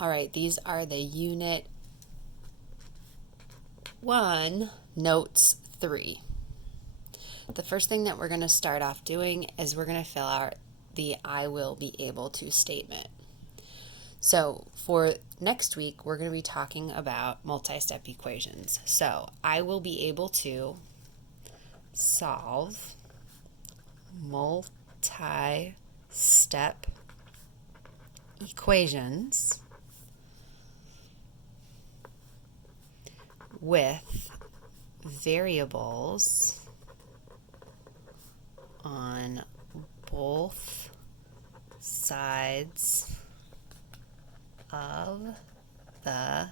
All right, these are the Unit 1 Notes 3. The first thing that we're going to start off doing is we're going to fill out the I will be able to statement. So for next week, we're going to be talking about multi-step equations. So I will be able to solve multi-step equations with variables on both sides of the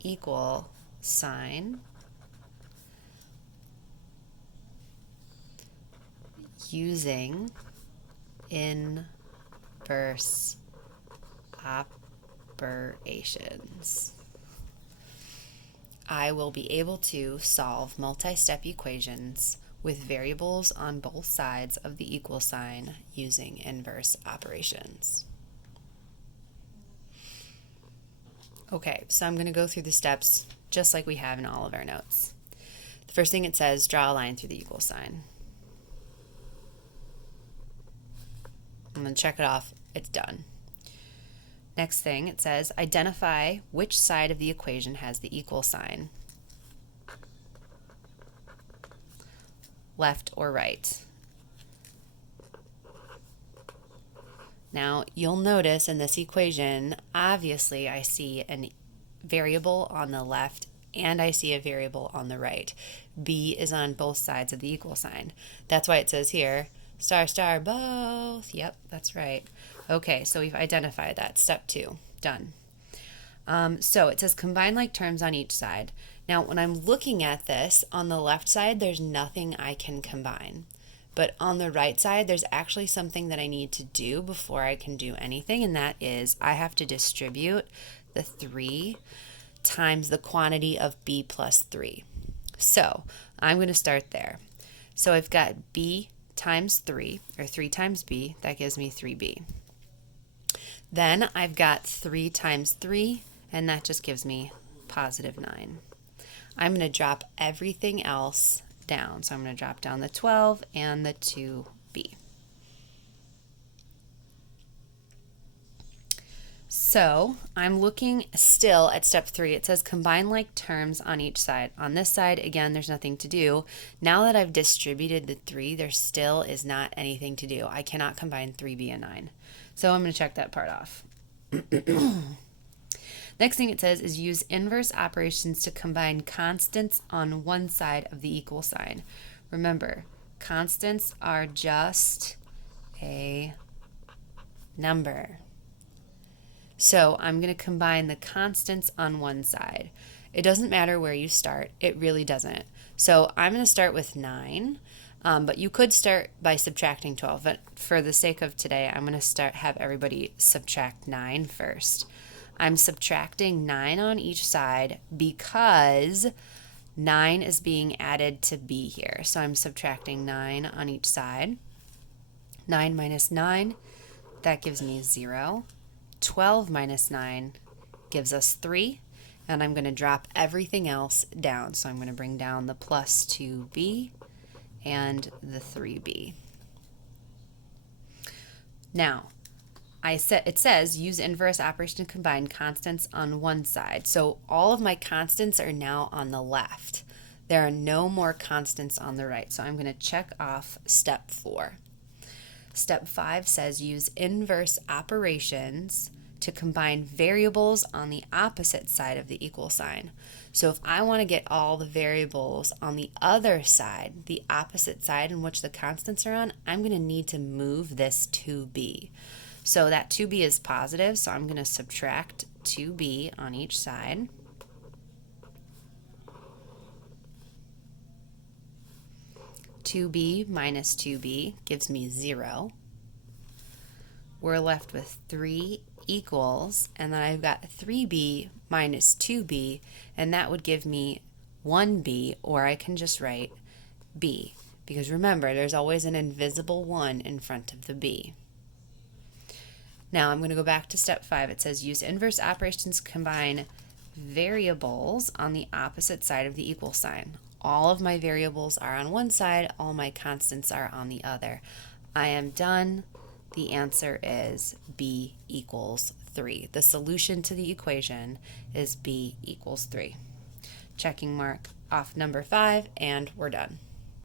equal sign using inverse operations. I will be able to solve multi-step equations with variables on both sides of the equal sign using inverse operations. Okay, so I'm going to go through the steps just like we have in all of our notes. The first thing it says, draw a line through the equal sign. I'm going to check it off. It's done. Next thing, it says, identify which side of the equation has the equal sign, left or right. Now, you'll notice in this equation, obviously I see a variable on the left and I see a variable on the right. B is on both sides of the equal sign. That's why it says here, star, star, both. Yep, that's right. Okay, so we've identified that. Step 2, done. So it says combine like terms on each side. Now, when I'm looking at this, on the left side, there's nothing I can combine. But on the right side, there's actually something that I need to do before I can do anything, and that is I have to distribute the 3 times the quantity of b plus 3. So I'm going to start there. So I've got b times 3, or 3 times b, that gives me 3b. Then I've got 3 times 3, and that just gives me positive 9. I'm going to drop everything else down. So I'm going to drop down the 12 and the 2b. So I'm looking still at step 3. It says combine like terms on each side. On this side, again, there's nothing to do. Now that I've distributed the 3, there still is not anything to do. I cannot combine 3b and 9. So I'm going to check that part off. Next thing it says is use inverse operations to combine constants on one side of the equal sign. Remember, constants are just a number. So I'm going to combine the constants on one side. It doesn't matter where you start. It really doesn't. So I'm going to start with 9. But you could start by subtracting 12. But for the sake of today, I'm going to have everybody subtract 9 first. I'm subtracting 9 on each side because 9 is being added to b here. So I'm subtracting 9 on each side. 9 minus 9, that gives me 0. 12 minus 9 gives us 3. And I'm going to drop everything else down. So I'm going to bring down the plus 2b and the 3b. Now, it says use inverse operation to combine constants on one side. So all of my constants are now on the left. There are no more constants on the right. So I'm going to check off step 4. Step 5 says use inverse operations to combine variables on the opposite side of the equal sign. So if I want to get all the variables on the other side, the opposite side in which the constants are on, I'm going to need to move this 2b. So that 2b is positive, so I'm going to subtract 2b on each side. (2b minus 2b gives me 0. We're left with 3 equals, and then I've got 3b minus 2b, and that would give me 1b, or I can just write b, because remember, there's always an invisible 1 in front of the b. Now I'm going to go back to step 5. It says use inverse operations to combine variables on the opposite side of the equal sign. All of my variables are on one side, all my constants are on the other. I am done. The answer is b equals 3. The solution to the equation is b equals 3. Checking mark off number 5, and we're done.